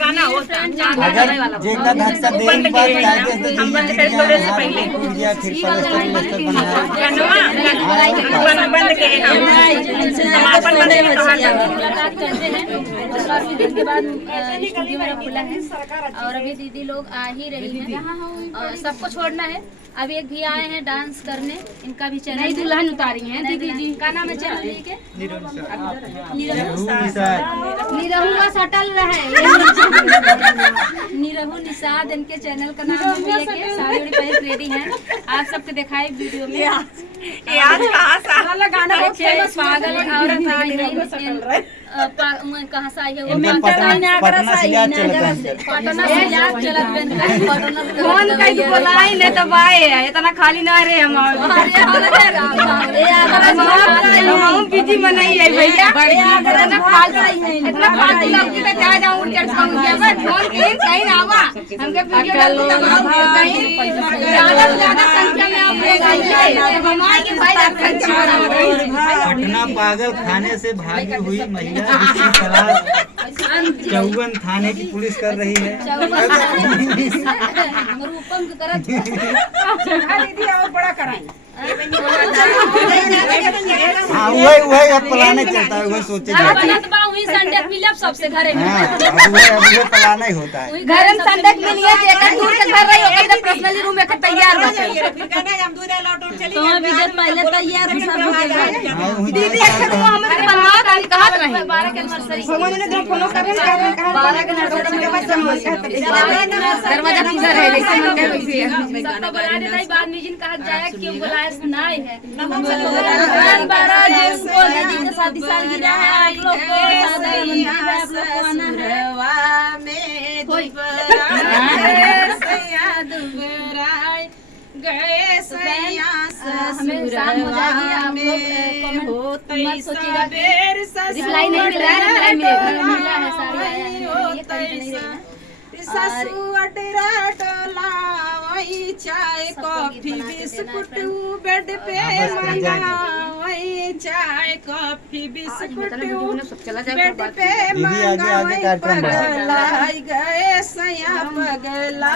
गाना होता अगर जेकर धक से देख बात काहे से हम बंद कर थोड़े से पहले दिया फिर प्लास्टर बनाया गाना बंद के हम अपन बंद के मुलाकात करते हैं और काफी दिन के बाद स्टूडियो मेरा खुला है और अभी दीदी लोग आ ही रही हैं और सबको छोड़ना है। अभी एक भी आए हैं डांस करने, इनका भी चैनल नई दुल्हन उतारी हैं दीदी जी। का नाम है चैनल के? निरहुआ सटल रहे निरहु निषाद इनके चैनल का नाम है। लेके साड़ी उड़ी पहन रेडी हैं, आप सबको दिखाए वीडियो में। ये आज कहां से वाला गाना बहुत फेमस पागल औरत आई है कहां से आई है वो पटना से याद पटना से याद चलत बन कौन कहीं बोलाई ने तो बाए है इतना खाली ना रे हम बिजी मनाई है भैया इतना फालतू लोग की तो क्या जाऊं उठ के फोन के कहीं आवा हमके वीडियो कहीं ज्यादा संख्या में आप लोग आइए हमारे के भाई पटना पागल खाने से भागी हुई महिला की तलाश चौवन थाने की पुलिस कर रही है। रूपम की तरह दीदी और बड़ा कराई हाँ वही अब प्लान चलता है, वही सोचे हुई संडे मिलब सबसे घरे में। हाँ अब प्लान ही होता है। घर में संडे में लिए जेकर दूर के घर रही ओकर पर्सनली रूम में तैयार बा फिर कहना हम दूध लौट चली तो अभी जब पहले तैयार हो सब हो गया। दीदी अच्छा तो हम बनवा कर कहत रही 12 के नर्सरी समझ ने तो फोन कर 12 के नर्सरी में दरवाजा किधर है जैसे मन के वैसे सबको बुला देता है बाद में जिन कहा जाए क्यों बुलाया सुनाई है। 12 जून को दीदी का शादी सालगिरह है, आप लोग को शादी मंदिर में आप लोग को आना है। हमें शाम हो जाएगी, आप लोग कमेंट मत सोचिएगा रिप्लाई नहीं मिल रहा है, रिप्लाई मिला है साड़ी आया है ये कहीं नहीं रहना। चाय कॉफी बिस्कुट बेड पे मंगावई चाय कॉफी बिस्कुट बेड पे दीदी आगे कार्यक्रम बढ़ा लाई गए सया पगला